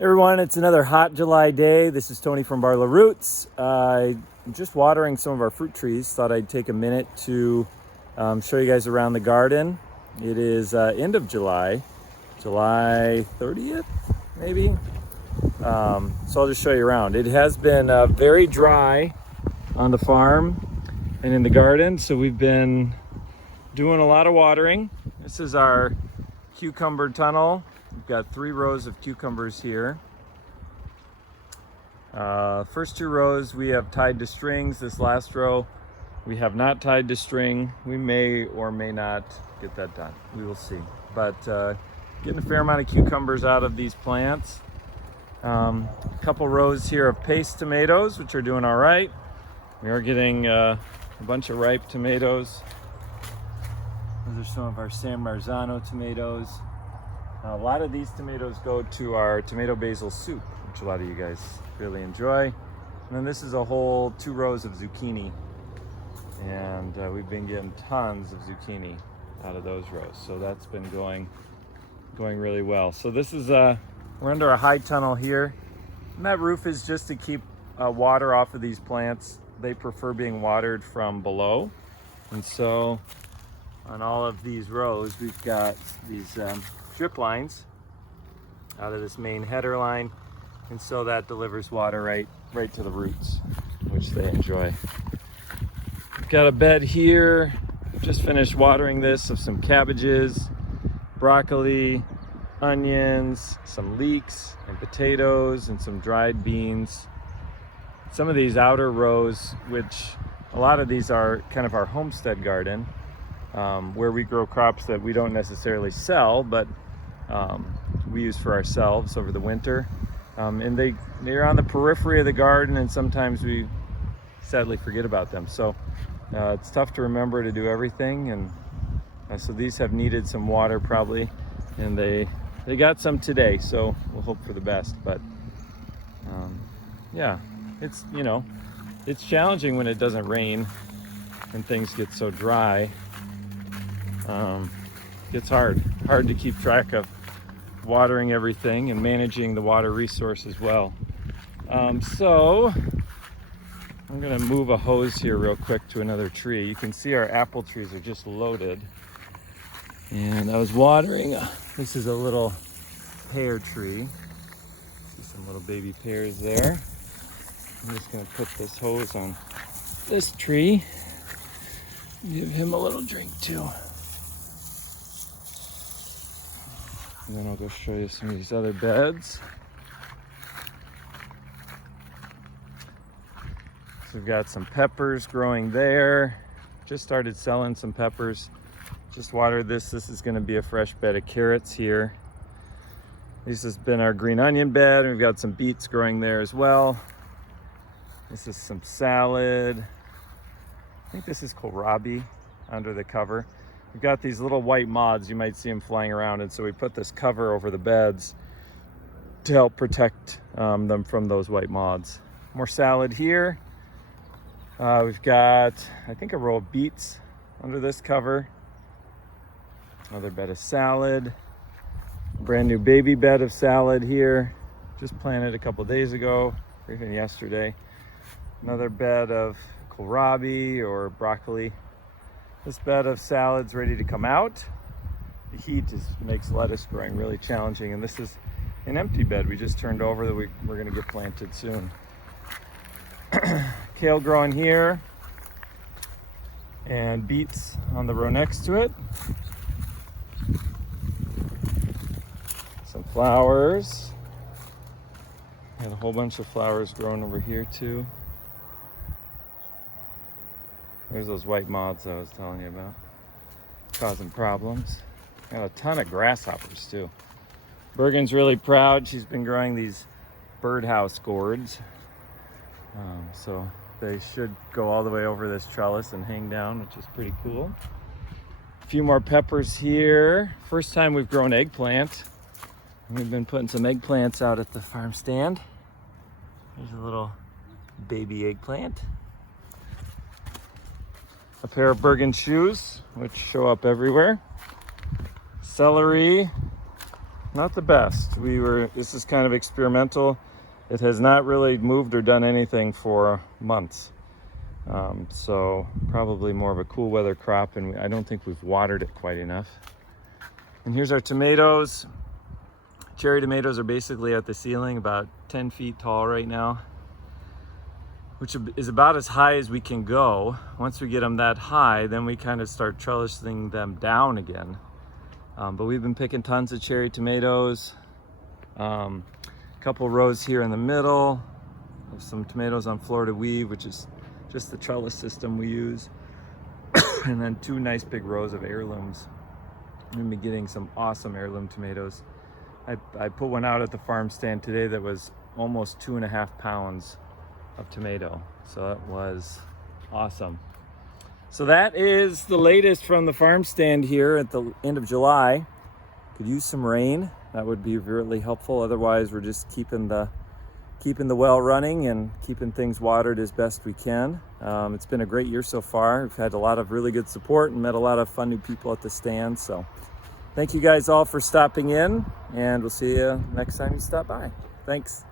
Everyone, it's another hot July day. This is Tony from Barlow Roots. I'm just watering some of our fruit trees. Thought I'd take a minute to show you guys around the garden. It is end of July, July 30th, maybe. So I'll just show you around. It has been very dry on the farm and in the garden, so we've been doing a lot of watering. This is our cucumber tunnel. We've got 3 rows of cucumbers here. First 2 rows we have tied to strings. This last row we have not tied to string. We may or may not get that done. We will see. But getting a fair amount of cucumbers out of these plants. A couple rows here of paste tomatoes, which are doing all right. We are getting a bunch of ripe tomatoes. Those are some of our San Marzano tomatoes. A lot of these tomatoes go to our tomato basil soup, which a lot of you guys really enjoy. And then this is a whole 2 rows of zucchini. And we've been getting tons of zucchini out of those rows. So that's been going really well. So this is, we're under a high tunnel here. And that roof is just to keep water off of these plants. They prefer being watered from below. And so on all of these rows, we've got these drip lines out of this main header line, and so that delivers water right to the roots, which they enjoy. We've got a bed here. Just finished watering this of some cabbages, broccoli, onions, some leeks and potatoes, and some dried beans. Some of these outer rows, which a lot of these are kind of our homestead garden, where we grow crops that we don't necessarily sell, but we use for ourselves over the winter. And they're on the periphery of the garden, and sometimes we sadly forget about them. So it's tough to remember to do everything, and so these have needed some water probably, and they got some today, so we'll hope for the best. But yeah, it's, you know, it's challenging when it doesn't rain and things get so dry. It's hard to keep track of watering everything and managing the water resource as well. So I'm gonna move a hose here real quick to another tree. You can see our apple trees are just loaded. And I was watering, this is a little pear tree. See some little baby pears there. I'm just gonna put this hose on this tree. Give him a little drink too. And then I'll go show you some of these other beds. So we've got some peppers growing there. Just started selling some peppers. Just watered this. This is going to be a fresh bed of carrots here. This has been our green onion bed. We've got some beets growing there as well. This is some salad. I think this is kohlrabi under the cover. We've got these little white moths. You might see them flying around, and so we put this cover over the beds to help protect them from those white moths. More salad here. We've got, I think, a row of beets under this cover. Another bed of salad. Brand new baby bed of salad here. Just planted a couple days ago, or even yesterday. Another bed of kohlrabi or broccoli. This bed of salad's ready to come out. The heat makes lettuce growing really challenging, and this is an empty bed we just turned over that we're going to get planted soon. Kale growing here, and beets on the row next to it. Some flowers. Got a whole bunch of flowers growing over here too. There's those white moths I was telling you about, causing problems. Got a ton of grasshoppers too. Bergen's really proud. She's been growing these birdhouse gourds. So they should go all the way over this trellis and hang down, which is pretty cool. A few more peppers here. First time we've grown eggplant. We've been putting some eggplants out at the farm stand. There's a little baby eggplant. A pair of Bergen shoes, which show up everywhere. Celery, not the best. This is kind of experimental. It has not really moved or done anything for months. So probably more of a cool weather crop, and I don't think we've watered it quite enough. And here's our tomatoes. Cherry tomatoes are basically at the ceiling, about 10 feet tall right now, which is about as high as we can go. Once we get them that high, then we kind of start trellising them down again. But we've been picking tons of cherry tomatoes. A couple rows here in the middle of some tomatoes on Florida Weave, which is just the trellis system we use. And then 2 nice big rows of heirlooms. I'm gonna be getting some awesome heirloom tomatoes. I put one out at the farm stand today that was almost 2.5 pounds of tomato. So that was awesome. So that is the latest from the farm stand here at the end of July. Could use some rain. That would be really helpful. Otherwise, we're just keeping the well running and keeping things watered as best we can. It's been a great year so far. We've had a lot of really good support and met a lot of fun new people at the stand. So thank you guys all for stopping in, and we'll see you next time you stop by. Thanks.